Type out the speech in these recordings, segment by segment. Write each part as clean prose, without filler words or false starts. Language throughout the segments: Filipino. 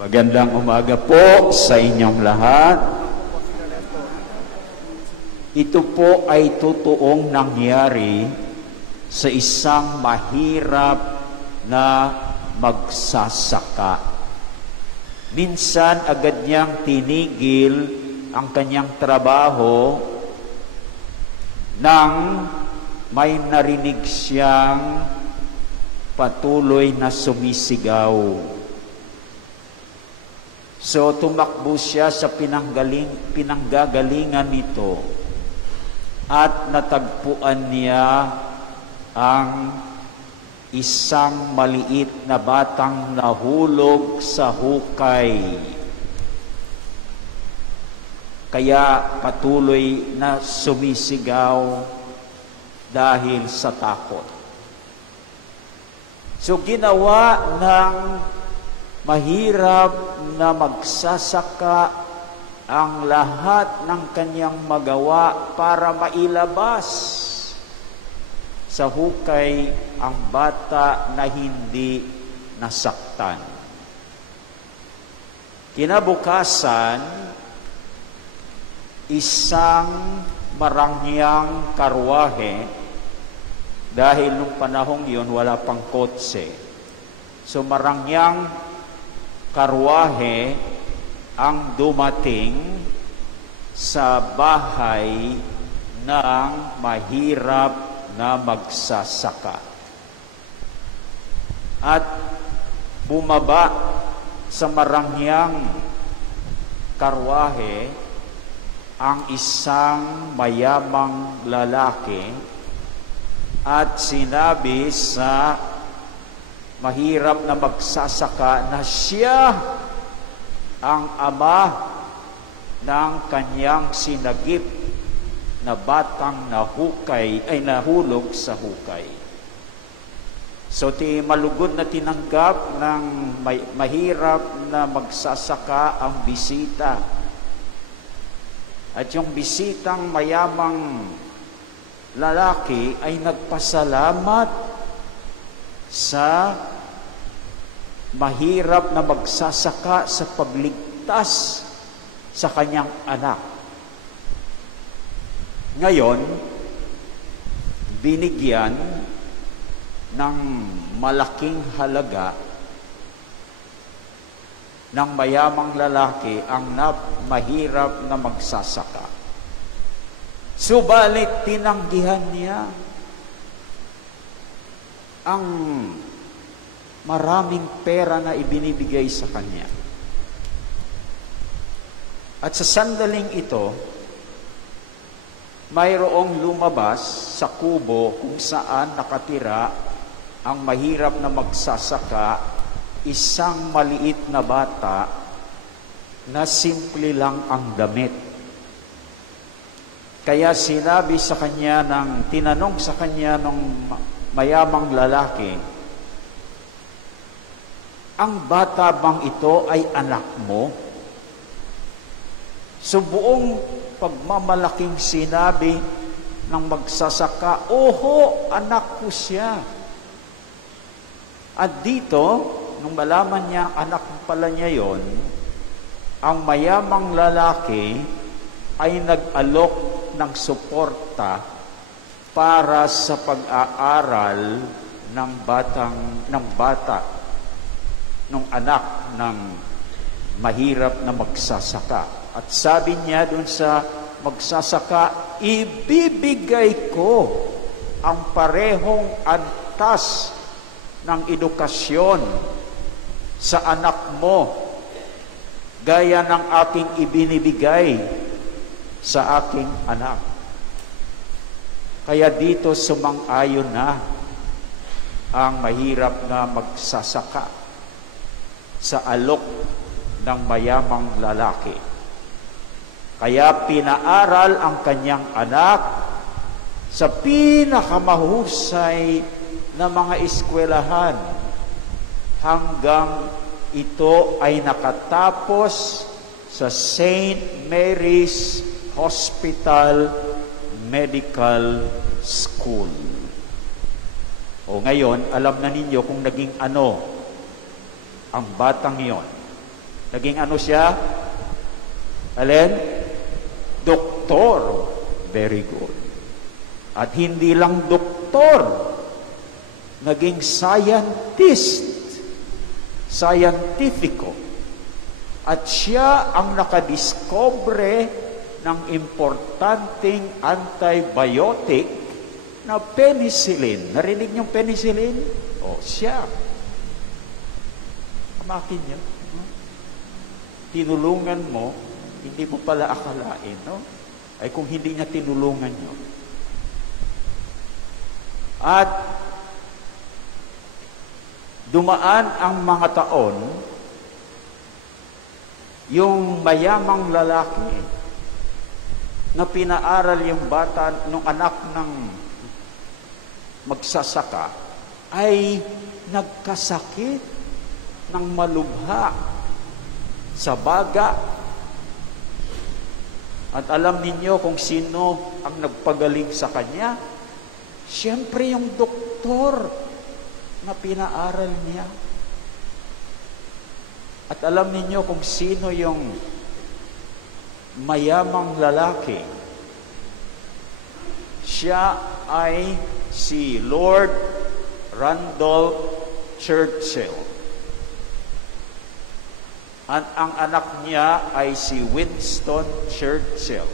Magandang umaga po sa inyong lahat. Ito po ay totoong nangyari sa isang mahirap na magsasaka. Minsan agad niyang tinigil ang kanyang trabaho nang may narinig siyang patuloy na sumisigaw. So, tumakbo siya sa pinanggagalingan nito at natagpuan niya ang isang maliit na batang nahulog sa hukay. Kaya patuloy na sumisigaw dahil sa takot. So, ginawa ng mahirap na magsasaka ang lahat ng kanyang magawa para mailabas sa hukay ang bata na hindi nasaktan. Kinabukasan, isang marangyang karwahe, dahil nung panahong yun wala pang kotse. So marangyang karwahe ang dumating sa bahay ng mahirap na magsasaka. At bumaba sa marangyang karwahe ang isang mayamang lalaki at sinabi sa mahirap na magsasaka na siya ang ama ng kanyang sinagip na batang nahulog sa hukay. So, malugod na tinanggap ng mahirap na magsasaka ang bisita. At yung bisitang mayamang lalaki ay nagpasalamat sa mahirap na magsasaka sa pagligtas sa kanyang anak. Ngayon, binigyan ng malaking halaga ng mayamang lalaki ang mahirap na magsasaka. Subalit tinanggihan niya ang maraming pera na ibinibigay sa kanya. At sa sandaling ito, mayroong lumabas sa kubo kung saan nakatira ang mahirap na magsasaka, isang maliit na bata na simple lang ang damit. Kaya sinabi sa kanya tinanong sa kanya ng mayamang lalaki, ang bata bang ito ay anak mo? So buong pagmamalaking sinabi ng magsasaka, oho, anak ko siya. At dito, nung malaman niya anak pala niya yon, ang mayamang lalaki ay nag-alok ng suporta para sa pag-aaral ng anak ng mahirap na magsasaka. At sabi niya dun sa magsasaka, ibibigay ko ang parehong antas ng edukasyon sa anak mo gaya ng aking ibinibigay sa aking anak. Kaya dito sumang-ayon na ang mahirap na magsasaka sa alok ng mayamang lalaki. Kaya pinaaral ang kanyang anak sa pinakamahusay na mga eskwelahan hanggang ito ay nakatapos sa St. Mary's Hospital Medical School. O ngayon, alam na ninyo kung naging ano ang batang yon. Naging ano siya? Alin? Doktor. Very good. At hindi lang doktor, naging scientist. Scientifico. At siya ang nakadiscover ng importanteng antibiotic na penicillin. Narinig niyong penicillin? O, siya. Kamakin niya. Tinulungan mo, hindi mo pala akalain, no? Ay kung hindi niya tinulungan niyo. At dumaan ang mga taon, yung mayamang lalaki na pinaaral yung bata nung anak ng magsasaka ay nagkasakit ng malubha sa baga. At alam ninyo kung sino ang nagpagaling sa kanya? Siyempre yung doktor na pinaaral niya. At alam ninyo kung sino yung mayamang lalaki. Siya ay si Lord Randolph Churchill. At ang anak niya ay si Winston Churchill.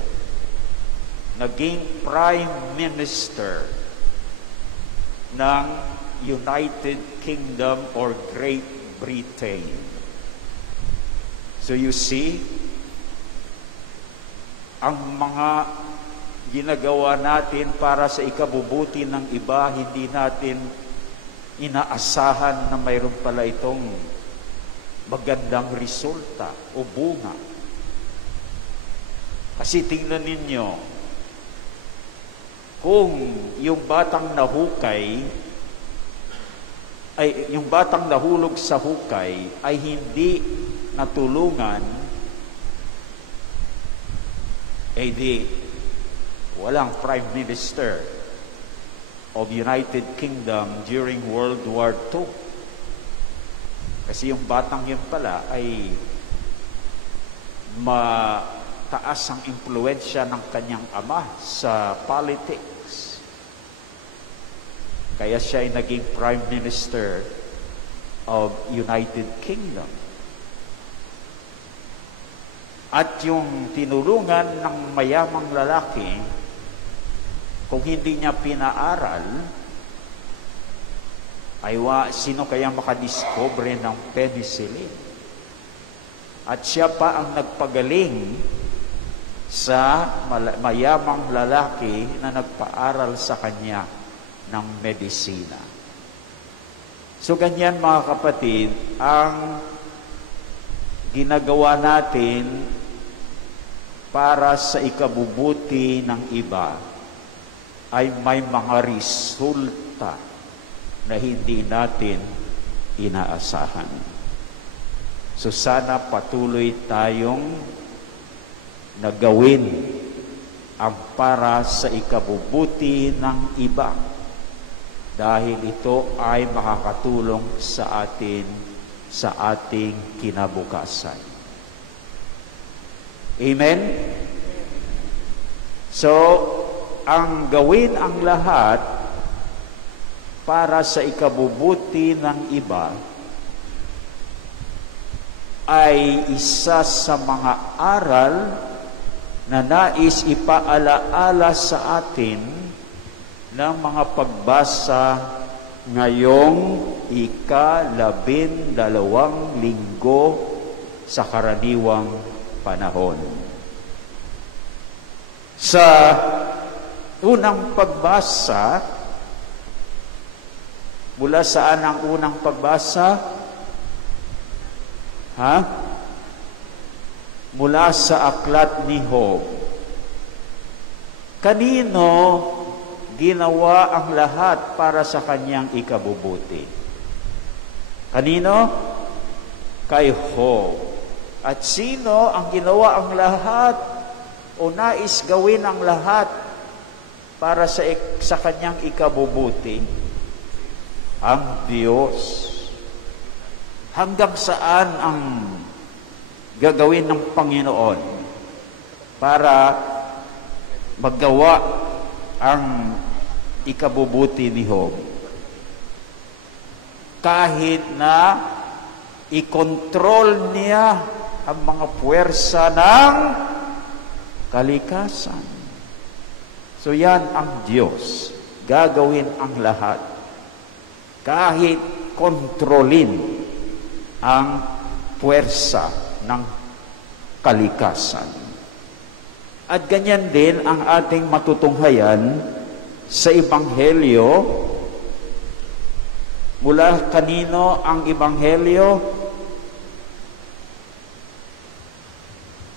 Naging Prime Minister ng United Kingdom or Great Britain. So you see, ang mga ginagawa natin para sa ikabubuti ng iba, hindi natin inaasahan na mayroon pala itong magandang resulta o bunga. Kasi tingnan ninyo, kung yung batang nahukay, ay yung batang nahulog sa hukay ay hindi natulungan, eh di walang Prime Minister of United Kingdom during World War II. Kasi yung batang yun pala ay mataas ang impluensya ng kanyang ama sa politics. Kaya siya ay naging Prime Minister of United Kingdom. At yung tinulungan ng mayamang lalaki, kung hindi niya pinaaral, ay sino kaya makadiscover ng penicillin? At siya pa ang nagpagaling sa mayamang lalaki na nagpaaral sa kanya ng medisina. So ganyan mga kapatid, ang ginagawa natin para sa ikabubuti ng iba ay may mga resulta na hindi natin inaasahan. So sana patuloy tayong nagawin ang para sa ikabubuti ng iba dahil ito ay makakatulong sa atin sa ating kinabukasan. Amen? So, ang gawin ang lahat para sa ikabubuti ng iba ay isa sa mga aral na nais ipaalaala sa atin ng mga pagbasa ngayong ika-12 linggo sa karaniwang panahon. Sa unang pagbasa, mula saan ang unang pagbasa? Mula sa aklat ni Job. Kanino ginawa ang lahat para sa kanyang ikabubuti? Kanino? Kay Job. At sino ang ginawa ang lahat o nais gawin ang lahat para sa kanyang ikabubuti? Ang Diyos. Hanggang saan ang gagawin ng Panginoon para magawa ang ikabubuti ni Job. Kahit na ikontrol niya ang mga puwersa ng kalikasan. So yan ang Diyos. Gagawin ang lahat. Kahit kontrolin ang puwersa ng kalikasan. At ganyan din ang ating matutunghayan sa Ebanghelyo. Mula kanino ang Ebanghelyo?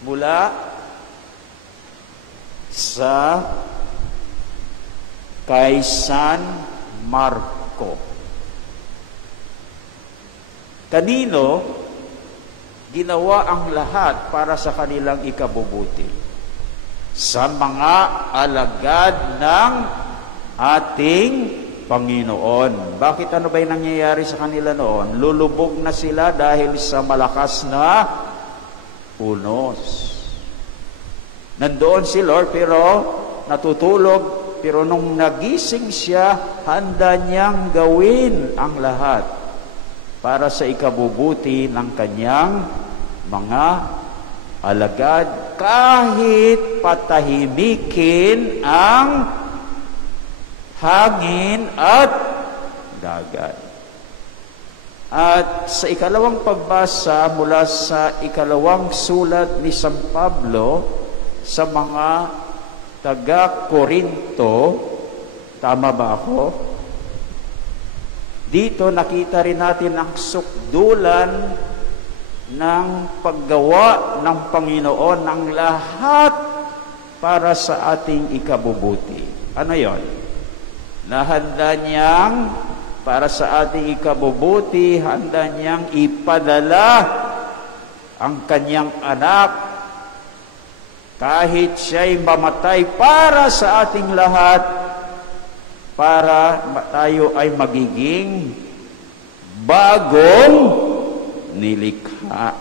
Mula sa kay San Marco. Kanino ginawa ang lahat para sa kanilang ikabubuti? Sa mga alagad ng ating Panginoon. Bakit ano ba yung nangyayari sa kanila noon? Lulubog na sila dahil sa malakas na unos. Nandoon si Lord pero natutulog. Pero nung nagising siya, handa niyang gawin ang lahat para sa ikabubuti ng kanyang mga alagad, kahit patahimikin ang hangin at dagat. At sa ikalawang pagbasa mula sa ikalawang sulat ni San Pablo sa mga taga-Korinto, tama ba ako? Dito nakita rin natin ang sukdulan ng paggawa ng Panginoon ng lahat para sa ating ikabubuti. Ano yon? Nahanda niyang para sa ating ikabubuti, handa niyang ipadala ang kanyang anak kahit siya'y mamatay para sa ating lahat, para tayo ay magiging bagong nilikha.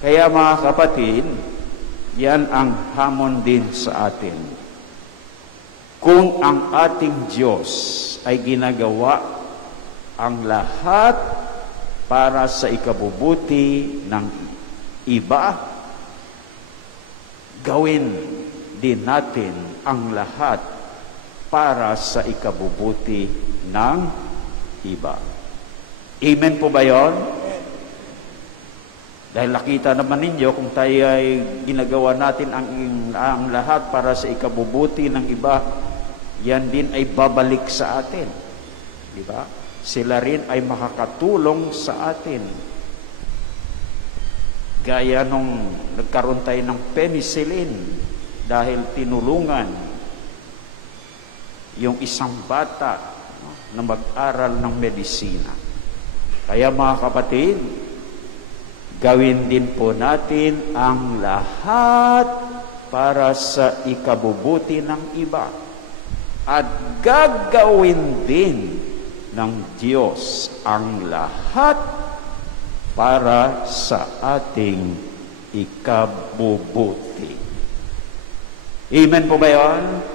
Kaya mga kapatid, yan ang hamon din sa atin. Kung ang ating Diyos ay ginagawa ang lahat para sa ikabubuti ng iba, gawin din natin ang lahat para sa ikabubuti ng iba. Amen po ba yun? Dahil nakita naman ninyo kung tayo ay ginagawa natin ang lahat para sa ikabubuti ng iba, yan din ay babalik sa atin. Di ba? Sila rin ay makakatulong sa atin. Gaya nung nagkaroon tayo ng penicillin dahil tinulungan yung isang bata na mag-aral ng medisina. Kaya mga kapatid, gawin din po natin ang lahat para sa ikabubuti ng iba. At gagawin din ng Diyos ang lahat para sa ating ikabubuti. Amen po ba yun?